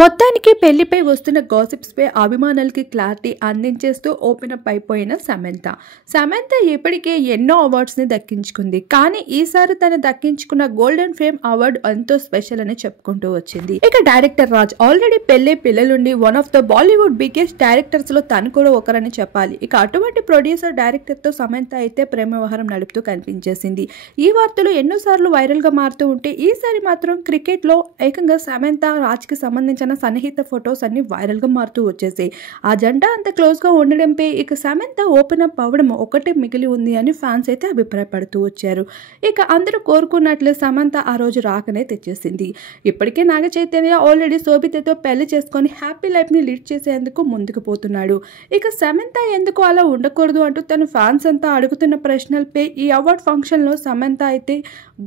మొత్తానికి పెళ్లిపై వస్తున్న గాసిప్స్ పై అభిమానులకి క్లారిటీ అందించేస్తూ ఓపెన్ అప్ అయిపోయిన సమంత ఇప్పటికే ఎన్నో అవార్డ్స్ ని దక్కించుకుంది. కానీ ఈసారి తను దక్కించుకున్న గోల్డెన్ ఫ్రేమ్ అవార్డ్ ఎంతో స్పెషల్ అని చెప్పుకుంటూ వచ్చింది. ఇక డైరెక్టర్ రాజ్ ఆల్రెడీ పెళ్లి పిల్లలుండి one of the Bollywood biggest directors లో తను కూడా ఒకరని చెప్పాలి. ఇక అటువంటి ప్రొడ్యూసర్ డైరెక్టర్ తో సమంత అయితే ప్రేమ వ్యవహారం నడుపుతూ కనిపించేసింది. ఈ వార్తలు ఎన్నోసార్లు వైరల్ గా మారుతూ ఉంటే ఈసారి మాత్రం క్రికెట్ లో ఏకంగా సమంత రాజ్ కి సంబంధించిన సన్నిహిత ఫొటోస్ అన్ని వైరల్ గా మారుతూ వచ్చేసాయి. ఆ జంట అంత క్లోజ్ గా ఉండడంపై ఇక సమంత ఓపెన్ అప్ అవ్వడం ఒకటే మిగిలి ఉంది అని ఫ్యాన్స్ అయితే అభిప్రాయపడుతూ వచ్చారు. ఇక అందరూ కోరుకున్నట్లు సమంత ఆ రోజు రాకనే తెచ్చేసింది. ఇప్పటికే నాగ చైతన్య ఆల్రెడీ శోభితతో పెళ్లి చేసుకొని హ్యాపీ లైఫ్ ని లీడ్ చేసేందుకు ముందుకు పోతున్నాడు. ఇక సమంత ఎందుకు అలా ఉండకూడదు అంటూ తన ఫ్యాన్స్ అంతా అడుగుతున్న ప్రశ్నలపై ఈ అవార్డ్ ఫంక్షన్ లో సమంత అయితే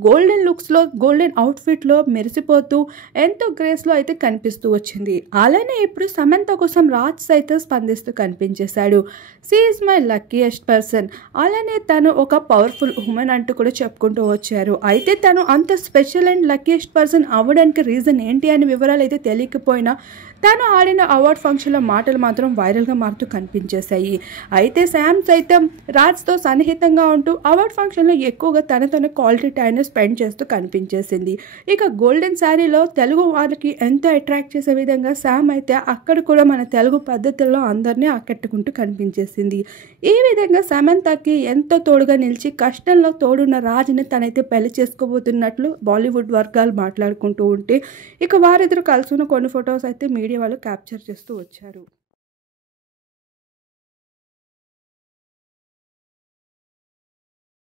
గోల్డెన్ లుక్స్ లో గోల్డెన్ అవుట్ ఫిట్ లో మెరిసిపోతూ ఎంతో గ్రేస్ లో అయితే కనిపిస్తూ వచ్చింది. అలానే ఇప్పుడు సమంత కోసం రాజ్ సైతం స్పందిస్తూ కనిపించేశాడు. She is my luckiest person, అలానే తను ఒక పవర్ఫుల్ ఉమెన్ అంటూ కూడా చెప్పుకుంటూ వచ్చారు. అయితే తను అంత స్పెషల్ అండ్ లక్కీయెస్ట్ పర్సన్ అవ్వడానికి రీజన్ ఏంటి అనే వివరాలు అయితే తెలియకపోయినా తను ఆడిన అవార్డ్ ఫంక్షన్లో మాటలు మాత్రం వైరల్గా మారుతూ కనిపించేశాయి. అయితే శామ్ సైతం రాజ్తో సన్నిహితంగా ఉంటూ అవార్డ్ ఫంక్షన్లో ఎక్కువగా తనతోనే క్వాలిటీ టైం స్పెండ్ చేస్తూ కనిపించేసింది. ఇక గోల్డెన్ శారీలో తెలుగు వాళ్ళకి ఎంతో అట్రాక్ట్ చేసే విధంగా శామ్ అయితే అక్కడ కూడా మన తెలుగు పద్ధతుల్లో అందరినీ ఆకట్టుకుంటూ కనిపించేసింది. ఈ విధంగా సమంతకి ఎంతో తోడుగా నిలిచి కష్టంలో తోడున్న రాజ్ని తనైతే పెళ్లి చేసుకోబోతున్నట్లు బాలీవుడ్ వర్గాలు మాట్లాడుకుంటూ ఉంటే ఇక వారిద్దరు కలుసుకున్న కొన్ని ఫొటోస్ అయితే మీడియా వాళ్ళు క్యాప్చర్ చేస్తూ వచ్చారు.